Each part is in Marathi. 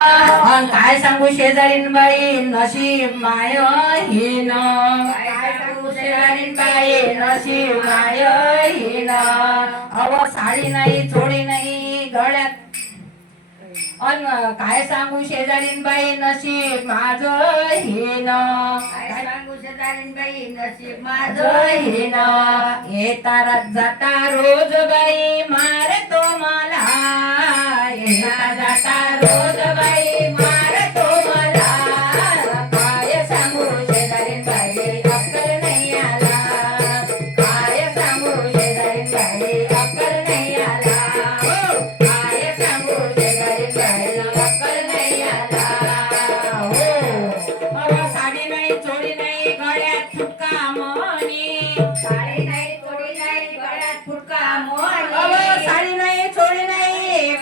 काय सांगू शेजारीन बाई? नशीब माय हिन काय सांगू शेजारीन बाई, नशीब माय हिन अव साडी नाही चोडी नाही गळ्यात. अन काय सांगू शेजारीन बाई? नशीब माझ हिन काय सांगू शेजारीन बाई? नशीब माझ हिन येता जाता रोज बाई मारतो मला. येता जाता रोज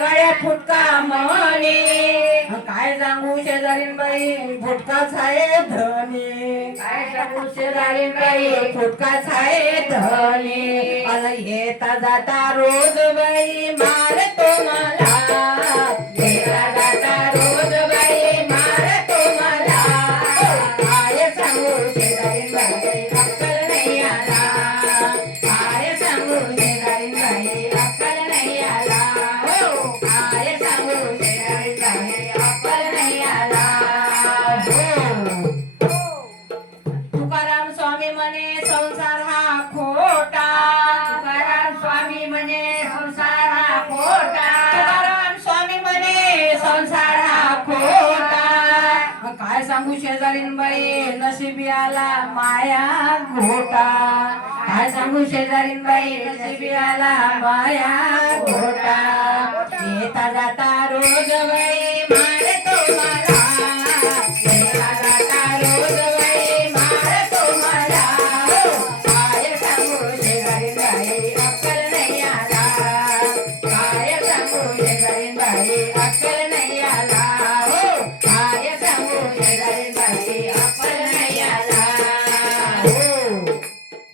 नाही गळ्यात फुटका म्हणे? काय सांगू शेजारीन बाई फुटकाच आहे धनी. काय सांगू शेजारीन बाई फुटकाच आहे धनी. अन येता जाता रोज बाई मारतो सांगू शेजारीन बाई नशिबी आला माया घोटा. काय सांगू शेजारीन बाई नशिबी आला माया घोटा. येता जाता रोज बाई मारतो मला. अक्कल